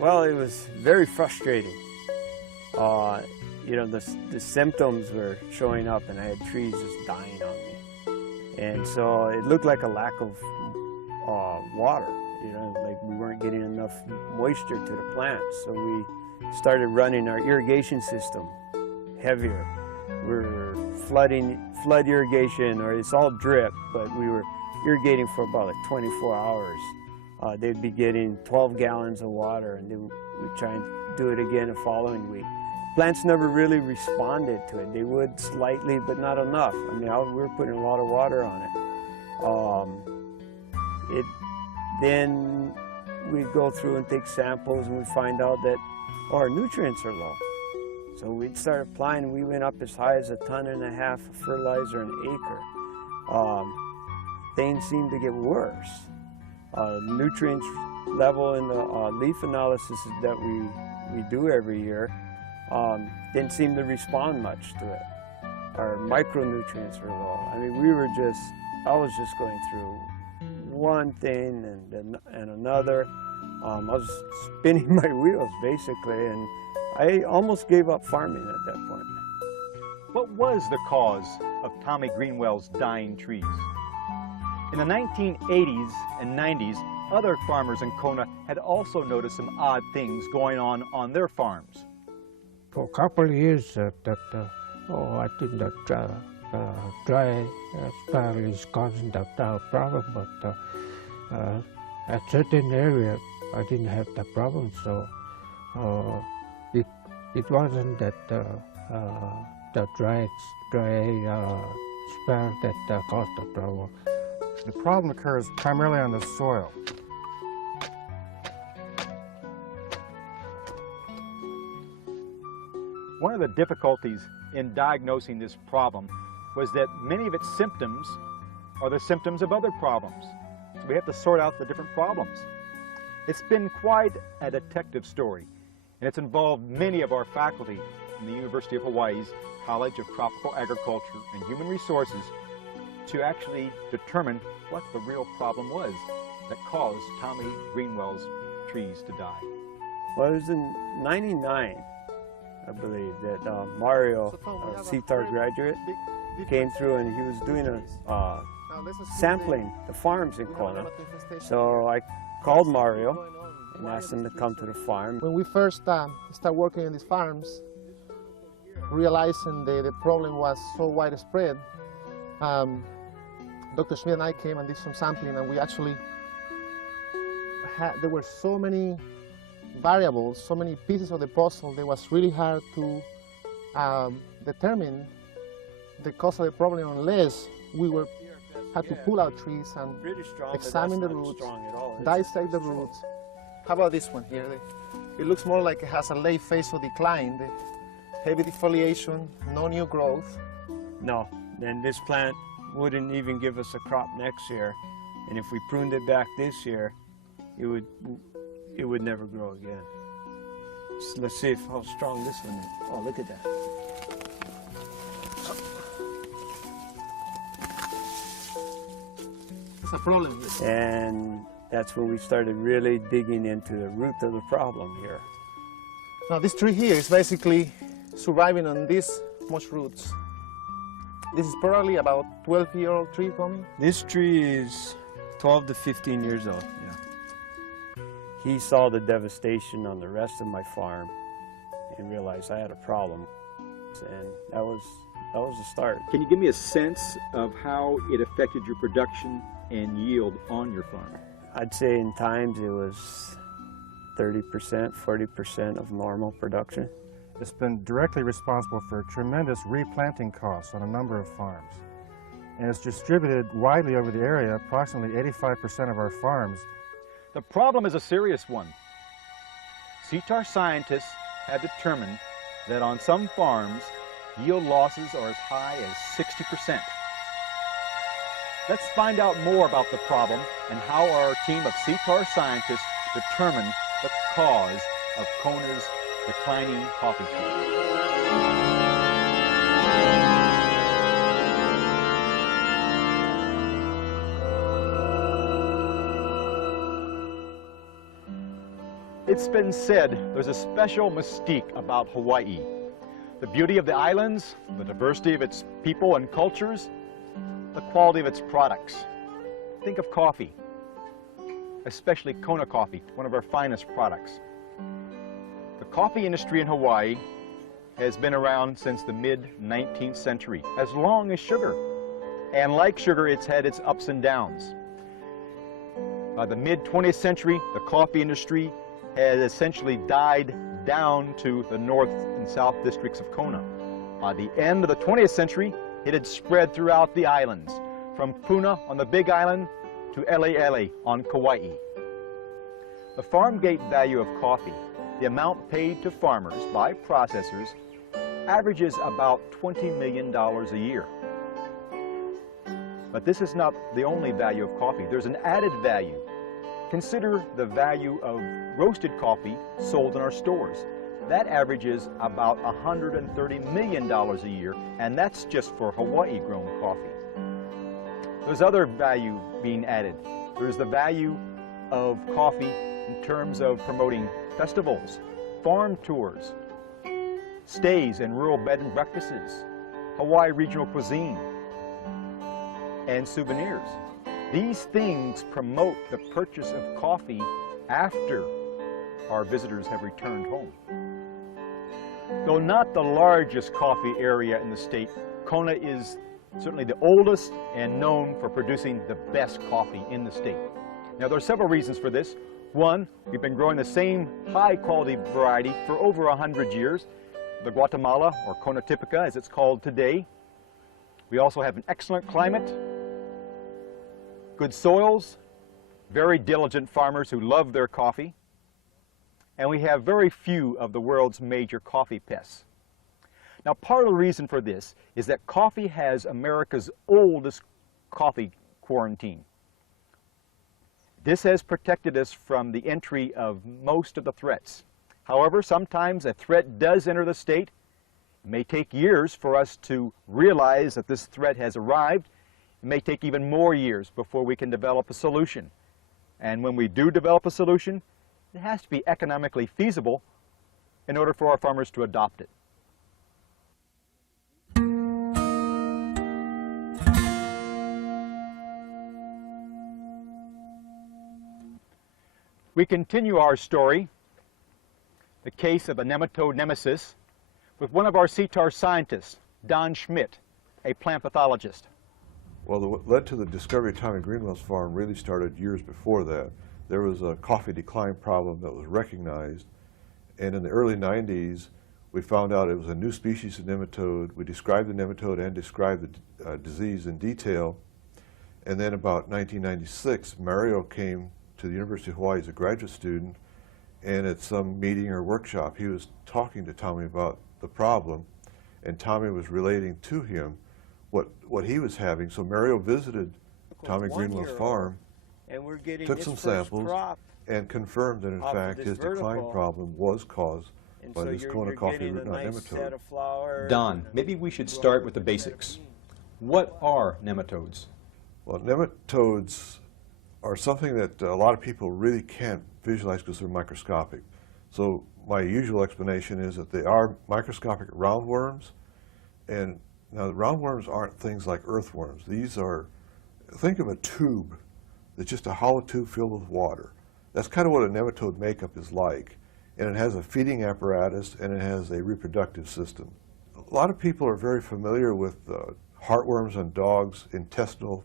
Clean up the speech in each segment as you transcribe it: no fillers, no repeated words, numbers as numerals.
Well, it was very frustrating. You know, the symptoms were showing up and I had trees just dying on me. And so it looked like a lack of water, you know, like we weren't getting enough moisture to the plants. So we started running our irrigation system heavier. We were flood irrigation, or it's all drip, but we were irrigating for about like 24 hours. They'd be getting 12 gallons of water, and then we'd try and do it again the following week. Plants never really responded to it. They would slightly, but not enough. I mean, we were putting a lot of water on it. Then we'd go through and take samples, and we'd find out that our nutrients are low. So we'd start applying, and we went up as high as 1.5 tons of fertilizer an acre. Things seemed to get worse. Nutrients level in the leaf analysis that we do every year didn't seem to respond much to it. Our micronutrients were low. I mean, I was just going through one thing and another. I was spinning my wheels basically, and I almost gave up farming at that point. What was the cause of Tommy Greenwell's dying trees? In the 1980s and 90s, other farmers in Kona had also noticed some odd things going on their farms. For a couple of years, I think that dry spell is causing that problem, but at certain area, I didn't have the problem, so it wasn't that the dry spell that caused the problem. The problem occurs primarily on the soil. One of the difficulties in diagnosing this problem was that many of its symptoms are the symptoms of other problems. So we have to sort out the different problems. It's been quite a detective story, and it's involved many of our faculty in the University of Hawaii's College of Tropical Agriculture and Human Resources to actually determine what the real problem was that caused Tommy Greenwell's trees to die. Well, it was in '99, I believe, that Mario, a CTAR graduate, came through and he was doing a sampling the farms in Kona. So I called Mario and asked him to come to the farm. When we first started working in these farms, realizing the problem was so widespread, Dr. Schmidt and I came and did some sampling, and we actually there were so many variables, so many pieces of the puzzle, that it was really hard to determine the cause of the problem unless we had to pull out trees and examine the roots, dissect the roots. How about this one here? It looks more like it has a late phase of decline, the heavy defoliation, no new growth. No, then this plant wouldn't even give us a crop next year, and if we pruned it back this year, it would never grow again. So let's see how strong this one is. Oh, look at that. It's a problem here. And that's when we started really digging into the root of the problem here. Now this tree here is basically surviving on this much roots. This is probably about 12-year-old tree, Tommy? This tree is 12 to 15 years old, yeah. He saw the devastation on the rest of my farm and realized I had a problem. And that was the start. Can you give me a sense of how it affected your production and yield on your farm? I'd say in times it was 30%, 40% of normal production. It's been directly responsible for tremendous replanting costs on a number of farms. And it's distributed widely over the area, approximately 85% of our farms. The problem is a serious one. CTAR scientists have determined that on some farms, yield losses are as high as 60%. Let's find out more about the problem and how our team of CTAR scientists determined the cause of Kona's declining coffee field. It's been said there's a special mystique about Hawaii. The beauty of the islands, the diversity of its people and cultures, the quality of its products. Think of coffee, especially Kona coffee, one of our finest products. The coffee industry in Hawaii has been around since the mid-19th century, as long as sugar. And like sugar, it's had its ups and downs. By the mid-20th century, the coffee industry had essentially died down to the north and south districts of Kona. By the end of the 20th century, it had spread throughout the islands, from Puna on the Big Island to Ele'ele on Kauai. The farm gate value of coffee, the amount paid to farmers by processors, averages about $20 million a year. But this is not the only value of coffee. There's an added value. Consider the value of roasted coffee sold in our stores. That averages about $130 million a year, and that's just for Hawaii-grown coffee. There's other value being added. There's the value of coffee in terms of promoting festivals, farm tours, stays in rural bed and breakfasts, Hawaii regional cuisine, and souvenirs. These things promote the purchase of coffee after our visitors have returned home. Though not the largest coffee area in the state, Kona is certainly the oldest and known for producing the best coffee in the state. Now, there are several reasons for this. One, we've been growing the same high-quality variety for over 100 years, the Guatemala, or Kona typica, as it's called today. We also have an excellent climate, good soils, very diligent farmers who love their coffee, and we have very few of the world's major coffee pests. Now, part of the reason for this is that coffee has America's oldest coffee quarantine. This has protected us from the entry of most of the threats. However, sometimes a threat does enter the state. It may take years for us to realize that this threat has arrived. It may take even more years before we can develop a solution. And when we do develop a solution, it has to be economically feasible in order for our farmers to adopt it. We continue our story, the case of a nematode Nemesis, with one of our CTAR scientists, Don Schmidt, a plant pathologist. Well, what led to the discovery of Tommy Greenwell's farm really started years before that. There was a coffee decline problem that was recognized, and in the early 90s, we found out it was a new species of nematode. We described the nematode and described the disease in detail, and then about 1996, Mario came to the University of Hawaii as a graduate student, and at some meeting or workshop, he was talking to Tommy about the problem, and Tommy was relating to him what he was having. So Mario visited Tommy Greenwell's farm, and we're getting took some samples, and confirmed that in fact his decline problem was caused by this Kona coffee root knot nematode. Don, maybe we should start with the basics. What are nematodes? Well, nematodes are something that a lot of people really can't visualize because they're microscopic. So my usual explanation is that they are microscopic roundworms, and now the roundworms aren't things like earthworms. These are, think of a tube that's just a hollow tube filled with water. That's kind of what a nematode makeup is like, and it has a feeding apparatus and it has a reproductive system. A lot of people are very familiar with heartworms on dogs, intestinal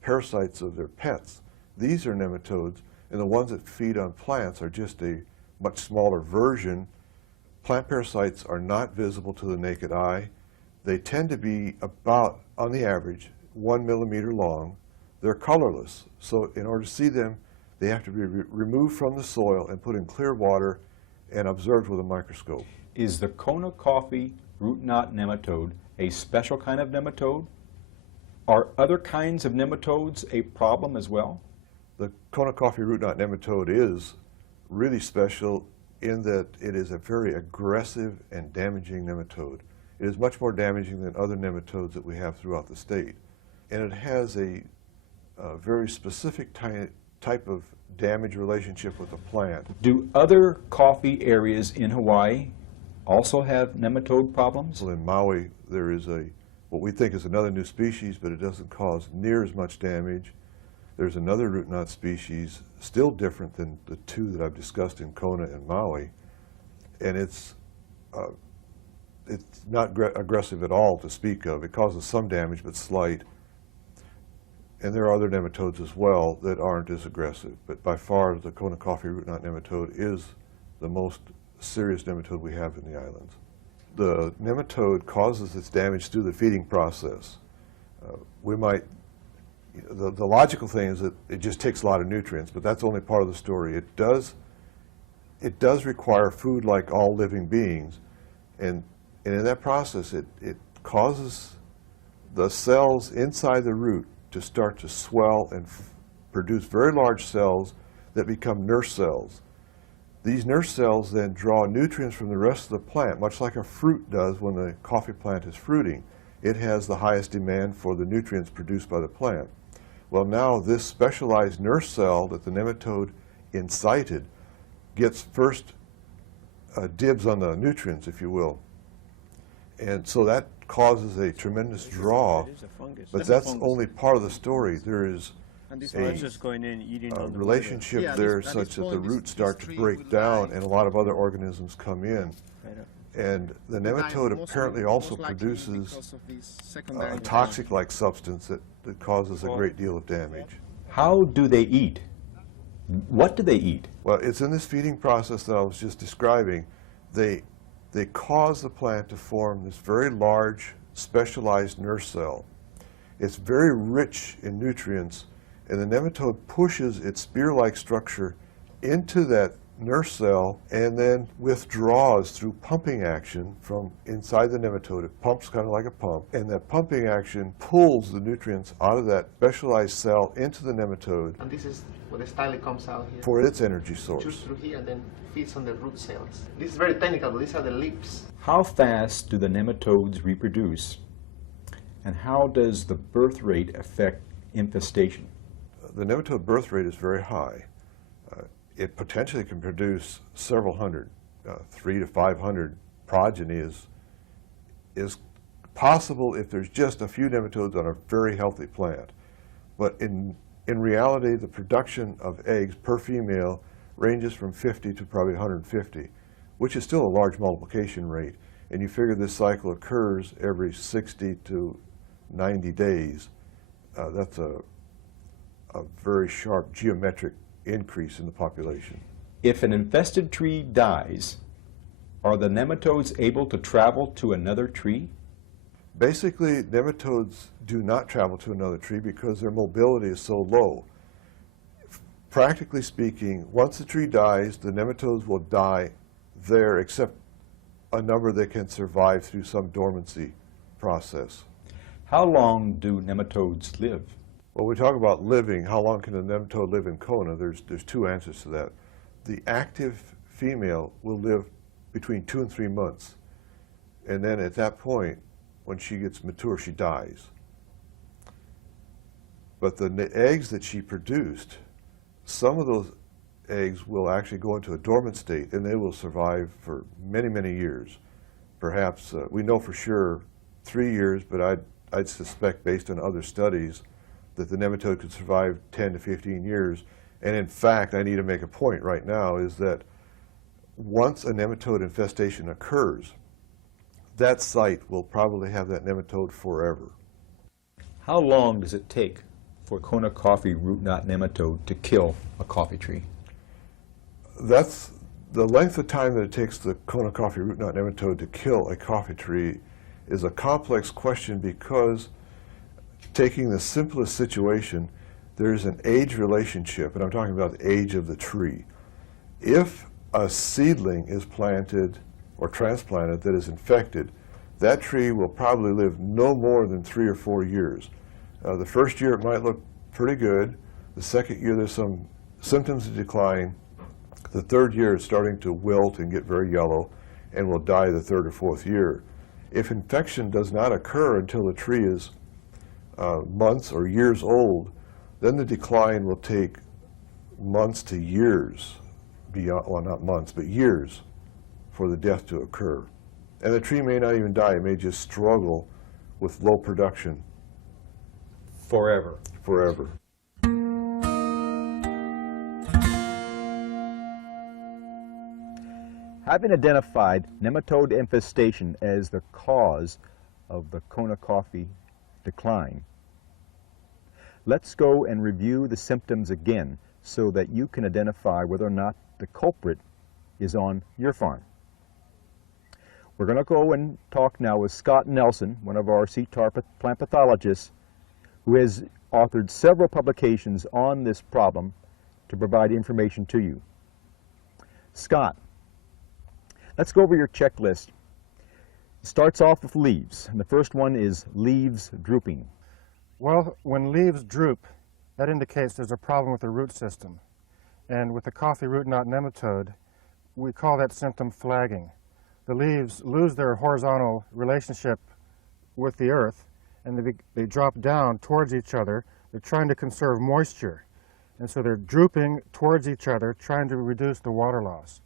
parasites of their pets. These are nematodes, and the ones that feed on plants are just a much smaller version. Plant parasites are not visible to the naked eye. They tend to be about, on the average, 1 millimeter long. They're colorless, so in order to see them, they have to be removed from the soil and put in clear water and observed with a microscope. Is the Kona coffee root knot nematode a special kind of nematode? Are other kinds of nematodes a problem as well? The Kona coffee root knot nematode is really special in that it is a very aggressive and damaging nematode. It is much more damaging than other nematodes that we have throughout the state. And it has a very specific type of damage relationship with the plant. Do other coffee areas in Hawaii also have nematode problems? Well, in Maui, there is what we think is another new species, but it doesn't cause near as much damage. There's another root knot species, still different than the two that I've discussed in Kona and Maui, and it's not aggressive at all to speak of. It causes some damage, but slight. And there are other nematodes as well that aren't as aggressive, but by far the Kona coffee root knot nematode is the most serious nematode we have in the islands. The nematode causes its damage through the feeding process. The logical thing is that it just takes a lot of nutrients, but that's only part of the story. It does require food like all living beings, and in that process it causes the cells inside the root to start to swell and produce very large cells that become nurse cells. These nurse cells then draw nutrients from the rest of the plant, much like a fruit does when the coffee plant is fruiting. It has the highest demand for the nutrients produced by the plant. Well, now this specialized nurse cell that the nematode incited gets first dibs on the nutrients, if you will. And so that causes a tremendous draw, but that's only part of the story. There is a relationship there such that the roots start to break down and a lot of other organisms come in. And the nematode apparently also produces a toxic-like substance that causes a great deal of damage. How do they eat? What do they eat? Well, it's in this feeding process that I was just describing. They cause the plant to form this very large, specialized nurse cell. It's very rich in nutrients, and the nematode pushes its spear-like structure into that nurse cell and then withdraws through pumping action from inside the nematode. It pumps kind of like a pump, and that pumping action pulls the nutrients out of that specialized cell into the nematode. And this is where the style comes out here. For its energy source. Just through here and then feeds on the root cells. This is very technical, but these are the lips. How fast do the nematodes reproduce? And how does the birth rate affect infestation? The nematode birth rate is very high. It potentially can produce several hundred, 300 to 500 progeny is possible if there's just a few nematodes on a very healthy plant. But in reality, the production of eggs per female ranges from 50 to probably 150, which is still a large multiplication rate. And you figure this cycle occurs every 60 to 90 days. That's a very sharp geometric increase in the population. If an infested tree dies, are the nematodes able to travel to another tree? Basically, nematodes do not travel to another tree because their mobility is so low. Practically speaking, once the tree dies, the nematodes will die there, except a number that can survive through some dormancy process. How long do nematodes live? When we talk about living, how long can a nematode live in Kona, there's two answers to that. The active female will live between 2 and 3 months. And then at that point, when she gets mature, she dies. But the eggs that she produced, some of those eggs will actually go into a dormant state, and they will survive for many, many years. Perhaps, we know for sure 3 years, but I'd suspect, based on other studies, that the nematode could survive 10 to 15 years. And in fact, I need to make a point right now, is that once a nematode infestation occurs, that site will probably have that nematode forever. How long does it take for Kona coffee root knot nematode to kill a coffee tree? That's the length of time that it takes the Kona coffee root knot nematode to kill a coffee tree is a complex question, because taking the simplest situation, there's an age relationship, and I'm talking about the age of the tree. If a seedling is planted or transplanted that is infected, that tree will probably live no more than 3 or 4 years. The first year it might look pretty good. The second year there's some symptoms of decline. The third year it's starting to wilt and get very yellow and will die the third or fourth year. If infection does not occur until the tree is months or years old, then the decline will take months to years, beyond, well, not months, but years for the death to occur. And the tree may not even die. It may just struggle with low production Forever. forever. Having identified nematode infestation as the cause of the Kona coffee decline, let's go and review the symptoms again so that you can identify whether or not the culprit is on your farm. We're going to go and talk now with Scott Nelson, one of our CTAR plant pathologists, who has authored several publications on this problem to provide information to you. Scott, let's go over your checklist. It starts off with leaves, and the first one is leaves drooping. Well, when leaves droop, that indicates there's a problem with the root system. And with the coffee root knot nematode, we call that symptom flagging. The leaves lose their horizontal relationship with the earth, and they drop down towards each other. They're trying to conserve moisture. And so they're drooping towards each other, trying to reduce the water loss.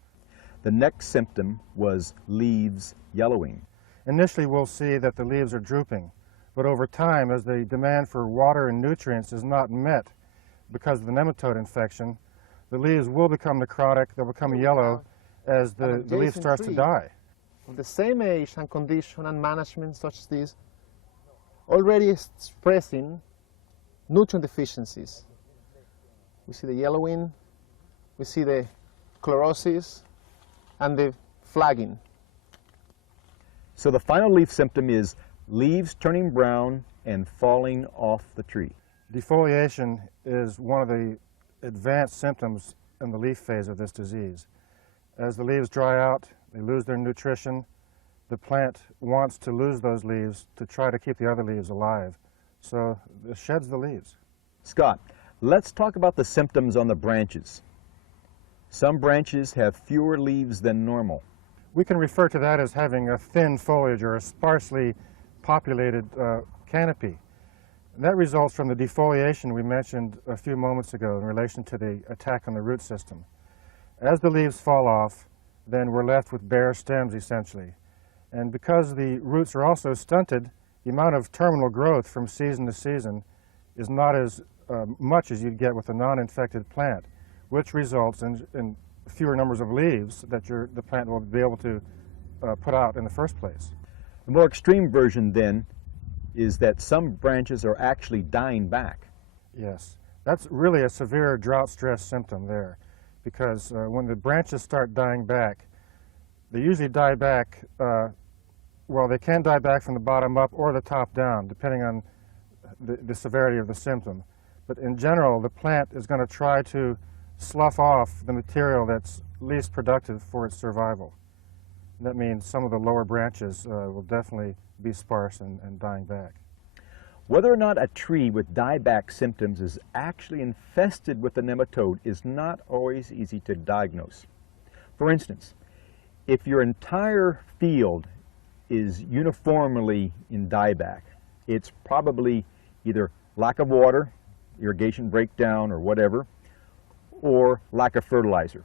The next symptom was leaves yellowing. Initially, we'll see that the leaves are drooping, but over time, as the demand for water and nutrients is not met because of the nematode infection, the leaves will become necrotic, they'll become yellow as the leaf starts to die. Of the same age and condition and management such as this, already expressing nutrient deficiencies. We see the yellowing, we see the chlorosis, and the flagging. So the final leaf symptom is leaves turning brown and falling off the tree. Defoliation is one of the advanced symptoms in the leaf phase of this disease. As the leaves dry out, they lose their nutrition. The plant wants to lose those leaves to try to keep the other leaves alive. So it sheds the leaves. Scott, let's talk about the symptoms on the branches. Some branches have fewer leaves than normal. We can refer to that as having a thin foliage or a sparsely populated canopy. And that results from the defoliation we mentioned a few moments ago in relation to the attack on the root system. As the leaves fall off, then we're left with bare stems essentially. And because the roots are also stunted, the amount of terminal growth from season to season is not as much as you'd get with a non-infected plant, which results in fewer numbers of leaves that the plant will be able to put out in the first place. The more extreme version then is that some branches are actually dying back. Yes, that's really a severe drought stress symptom there, because when the branches start dying back, they usually die back, well, they can die back from the bottom up or the top down, depending on the severity of the symptom. But in general, the plant is going to try to slough off the material that's least productive for its survival. And that means some of the lower branches will definitely be sparse and dying back. Whether or not a tree with dieback symptoms is actually infested with the nematode is not always easy to diagnose. For instance, if your entire field is uniformly in dieback, it's probably either lack of water, irrigation breakdown or whatever, or lack of fertilizer.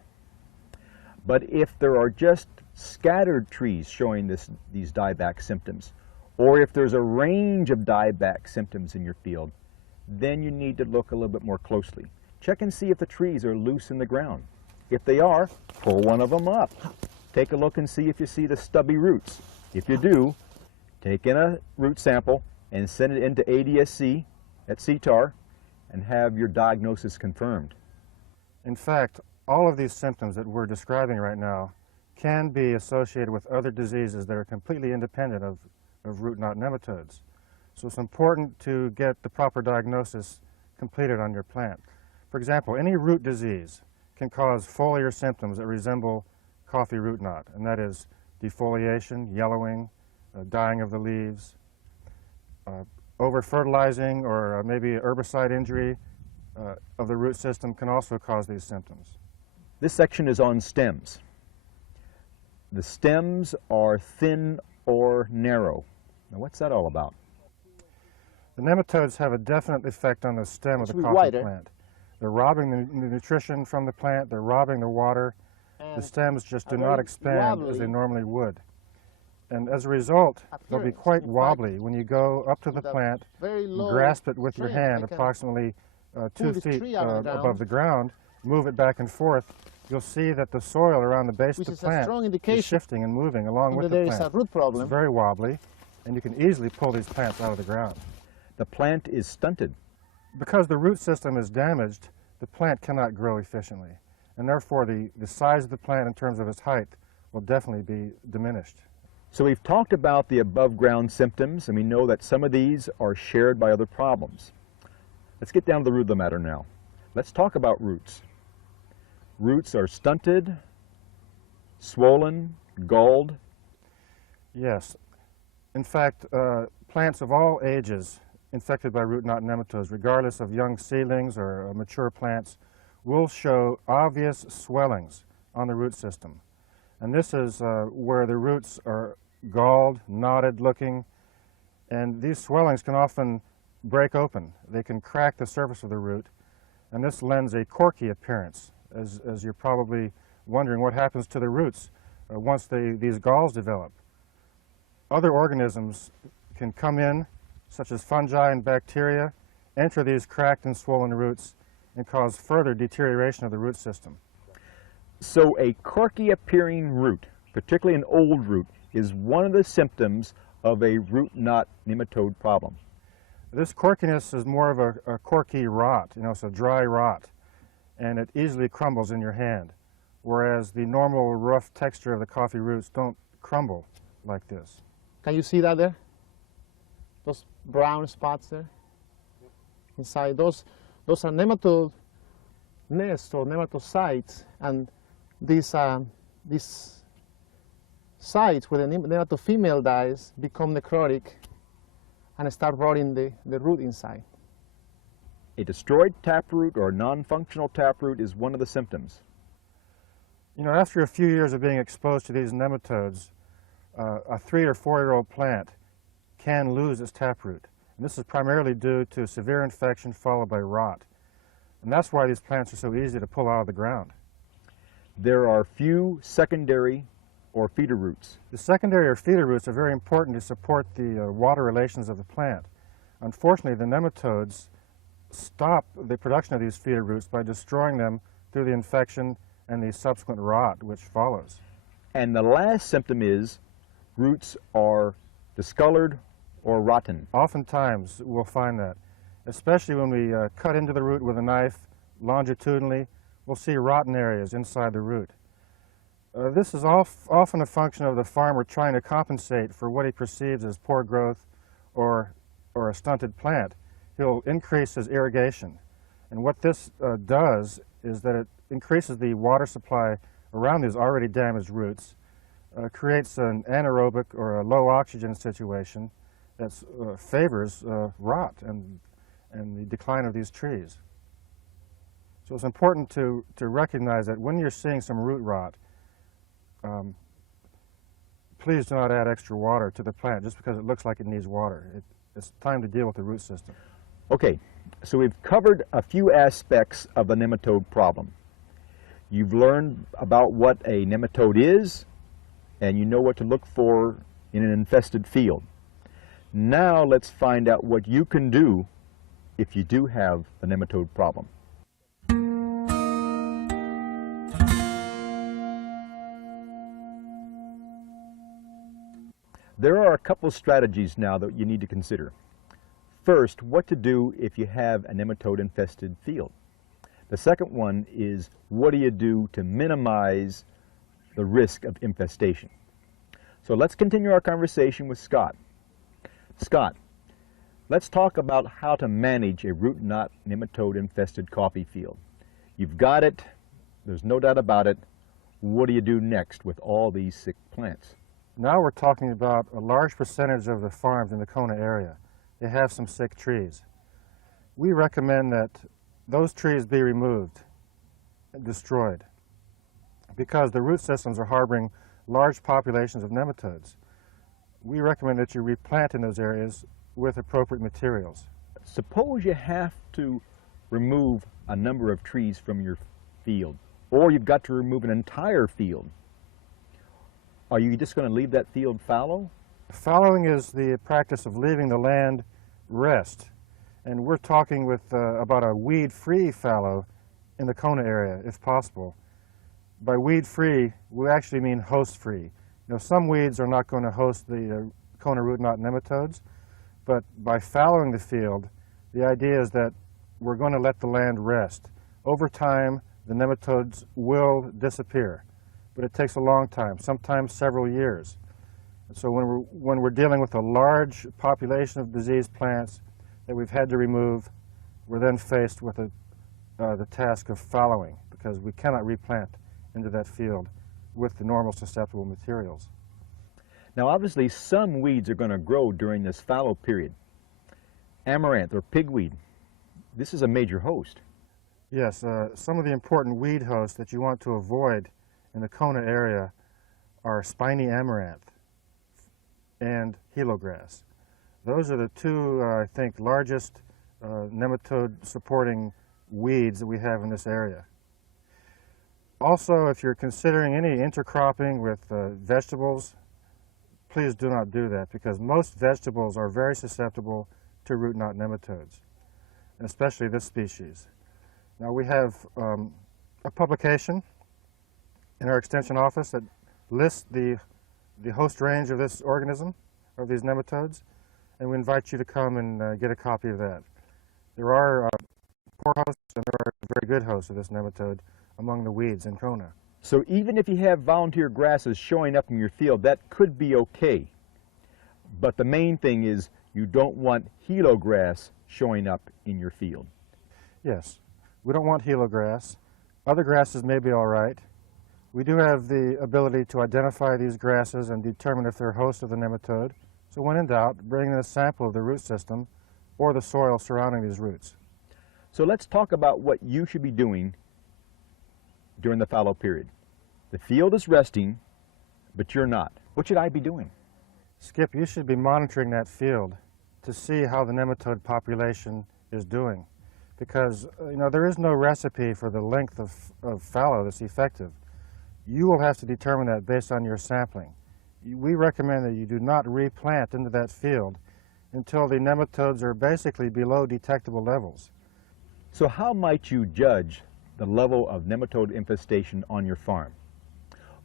But if there are just scattered trees showing these dieback symptoms, or if there's a range of dieback symptoms in your field, then you need to look a little bit more closely. Check and see if the trees are loose in the ground. If they are, pull one of them up. Take a look and see if you see the stubby roots. If you do, take in a root sample and send it into ADSC at CTAR and have your diagnosis confirmed. In fact, all of these symptoms that we're describing right now can be associated with other diseases that are completely independent of root knot nematodes. So it's important to get the proper diagnosis completed on your plant. For example, any root disease can cause foliar symptoms that resemble coffee root knot, and that is defoliation, yellowing, dying of the leaves. Over-fertilizing or maybe herbicide injury of the root system can also cause these symptoms. This section is on stems. The stems are thin or narrow. Now what's that all about? The nematodes have a definite effect on the stem of the coffee plant. They're robbing the nutrition from the plant, they're robbing the water. The stems just do not expand as they normally would. And as a result, they'll be quite wobbly when you go up to the plant, grasp it with your hand approximately 2 feet above the ground, move it back and forth. You'll see that the soil around the base of the plant is shifting and moving along with the plant. It's very wobbly, and you can easily pull these plants out of the ground. The plant is stunted. Because the root system is damaged, the plant cannot grow efficiently, and therefore the size of the plant in terms of its height will definitely be diminished. So we've talked about the above ground symptoms, and we know that some of these are shared by other problems. Let's get down to the root of the matter now. Let's talk about roots. Roots are stunted, swollen, galled. Yes. In fact, plants of all ages infected by root knot nematodes, regardless of young seedlings or mature plants, will show obvious swellings on the root system. And this is where the roots are galled, knotted looking, and these swellings can often break open. They can crack the surface of the root, and this lends a corky appearance, as you're probably wondering what happens to the roots once these galls develop. Other organisms can come in, such as fungi and bacteria, enter these cracked and swollen roots and cause further deterioration of the root system. So a corky appearing root, particularly an old root, is one of the symptoms of a root knot nematode problem. This corkiness is more of a corky rot, it's a dry rot, and it easily crumbles in your hand, whereas the normal rough texture of the coffee roots don't crumble like this. Can you see that there? Those brown spots there? Inside, those are nematode nests or nematocytes, and these sites where the nematode female dies become necrotic and start rotting the root inside. A destroyed taproot or non-functional taproot is one of the symptoms. After a few years of being exposed to these nematodes, a 3 or 4 year old plant can lose its taproot. And this is primarily due to severe infection followed by rot. And that's why these plants are so easy to pull out of the ground. There are few secondary or feeder roots. The secondary or feeder roots are very important to support the water relations of the plant. Unfortunately, the nematodes stop the production of these feeder roots by destroying them through the infection and the subsequent rot which follows. And the last symptom is roots are discolored or rotten. Oftentimes we'll find that, especially when we cut into the root with a knife longitudinally, we'll see rotten areas inside the root. This is often a function of the farmer trying to compensate for what he perceives as poor growth or a stunted plant. He'll increase his irrigation. And what this does is that it increases the water supply around these already damaged roots, creates an anaerobic or a low oxygen situation that favors rot and the decline of these trees. So it's important to recognize that when you're seeing some root rot, please do not add extra water to the plant just because it looks like it needs water. It's time to deal with the root system. Okay, so we've covered a few aspects of the nematode problem. You've learned about what a nematode is, and you know what to look for in an infested field. Now let's find out what you can do if you do have a nematode problem. There are a couple of strategies now that you need to consider. First, what to do if you have a nematode-infested field. The second one is, what do you do to minimize the risk of infestation? So let's continue our conversation with Scott. Scott, let's talk about how to manage a root knot nematode-infested coffee field. You've got it. There's no doubt about it. What do you do next with all these sick plants? Now we're talking about a large percentage of the farms in the Kona area. They have some sick trees. We recommend that those trees be removed and destroyed because the root systems are harboring large populations of nematodes. We recommend that you replant in those areas with appropriate materials. Suppose you have to remove a number of trees from your field, or you've got to remove an entire field. Are you just going to leave that field fallow? Fallowing is the practice of leaving the land rest, and we're talking about a weed-free fallow in the Kona area, if possible. By weed-free, we actually mean host-free. You know, some weeds are not going to host the Kona root knot nematodes, but by fallowing the field, the idea is that we're going to let the land rest. Over time, the nematodes will disappear, but it takes a long time, sometimes several years. And so when we're dealing with a large population of diseased plants that we've had to remove, we're then faced with the task of fallowing, because we cannot replant into that field with the normal susceptible materials. Now obviously some weeds are going to grow during this fallow period. Amaranth or pigweed, this is a major host. Yes, some of the important weed hosts that you want to avoid in the Kona area are spiny amaranth and heliograss. Those are the two, I think, largest nematode-supporting weeds that we have in this area. Also, if you're considering any intercropping with vegetables, please do not do that, because most vegetables are very susceptible to root knot nematodes, and especially this species. Now we have a publication in our extension office that lists the host range of this organism, of these nematodes, and we invite you to come and get a copy of that. There are poor hosts and there are very good hosts of this nematode among the weeds in Kona. So even if you have volunteer grasses showing up in your field, that could be okay. But the main thing is you don't want heliograss showing up in your field. Yes, we don't want heliograss. Other grasses may be all right. We do have the ability to identify these grasses and determine if they're hosts of the nematode. So when in doubt, bring in a sample of the root system or the soil surrounding these roots. So let's talk about what you should be doing during the fallow period. The field is resting, but you're not. What should I be doing? Skip, you should be monitoring that field to see how the nematode population is doing, because you know, there is no recipe for the length of fallow that's effective. You will have to determine that based on your sampling. We recommend that you do not replant into that field until the nematodes are basically below detectable levels. So how might you judge the level of nematode infestation on your farm?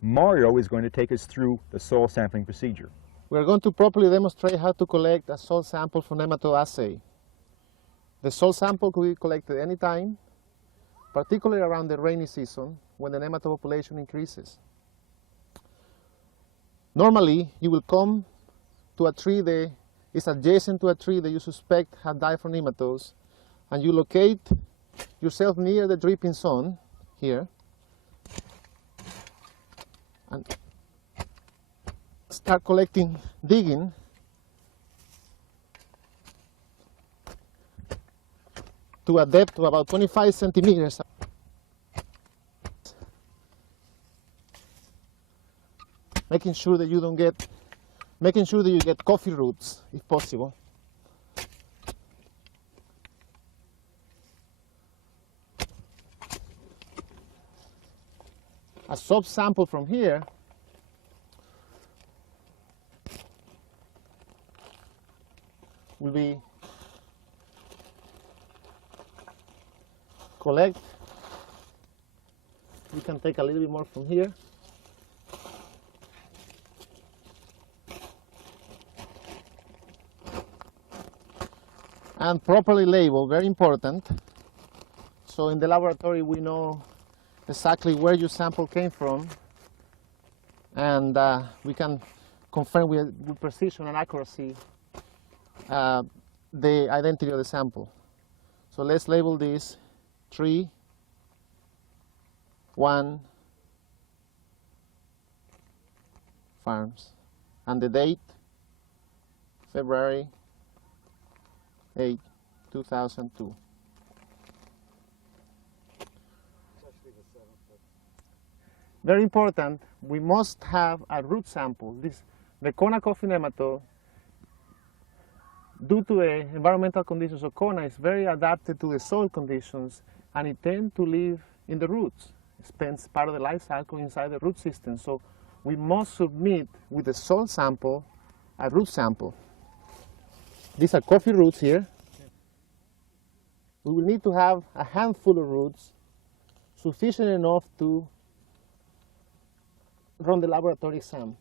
Mario is going to take us through the soil sampling procedure. We're going to properly demonstrate how to collect a soil sample for nematode assay. The soil sample could be collected anytime, particularly around the rainy season when the nematode population increases. Normally, you will come to a tree that is adjacent to a tree that you suspect had died from nematodes, and you locate yourself near the dripping zone here, and start digging to a depth of about 25 centimeters. Making sure that you get coffee roots, if possible. A subsample from here will be collect. You can take a little bit more from here. And properly label, very important. So in the laboratory we know exactly where your sample came from, and we can confirm with precision and accuracy the identity of the sample. So let's label this tree 1 farms. and the date, February 8, 2002. Very important, we must have a root sample. The Kona coffee nematode, due to the environmental conditions of Kona, is very adapted to the soil conditions, and it tends to live in the roots. It spends part of the life cycle inside the root system. So we must submit with the soil sample a root sample. These are coffee roots here. We will need to have a handful of roots, sufficient enough to run the laboratory exam.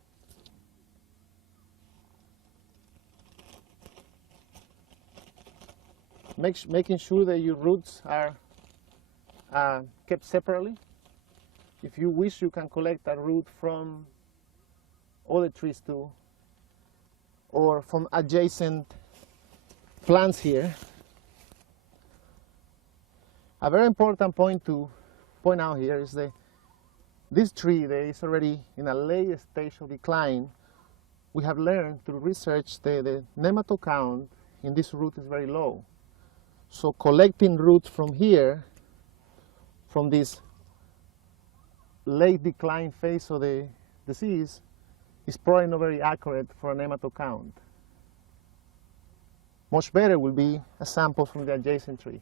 Making sure that your roots are kept separately. If you wish, you can collect a root from other trees too, or from adjacent plants here. A very important point to point out here is that this tree that is already in a late stage of decline. We have learned through research that the nematode count in this root is very low. So collecting roots from here, from this late decline phase of the disease, is probably not very accurate for a nematode count. Much better will be a sample from the adjacent tree.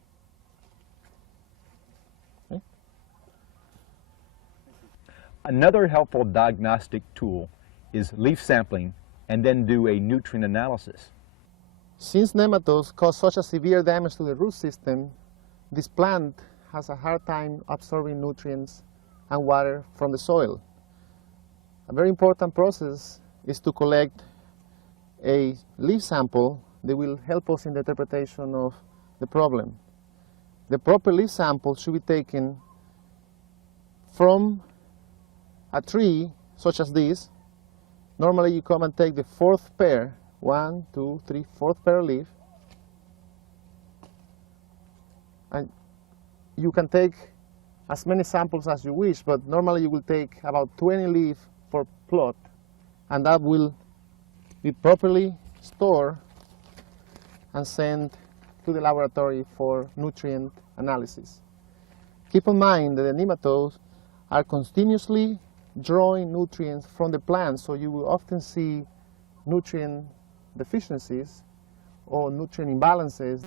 Okay. Another helpful diagnostic tool is leaf sampling and then do a nutrient analysis. Since nematodes cause such a severe damage to the root system, this plant has a hard time absorbing nutrients and water from the soil. A very important process is to collect a leaf sample that will help us in the interpretation of the problem. The proper leaf sample should be taken from a tree such as this. Normally you come and take the fourth pair, 1, 2, 3, fourth pair of leaf, and you can take as many samples as you wish, but normally you will take about 20 leaves per plot, and that will be properly stored and sent to the laboratory for nutrient analysis. Keep in mind that the nematodes are continuously drawing nutrients from the plant, so you will often see nutrient deficiencies or nutrient imbalances.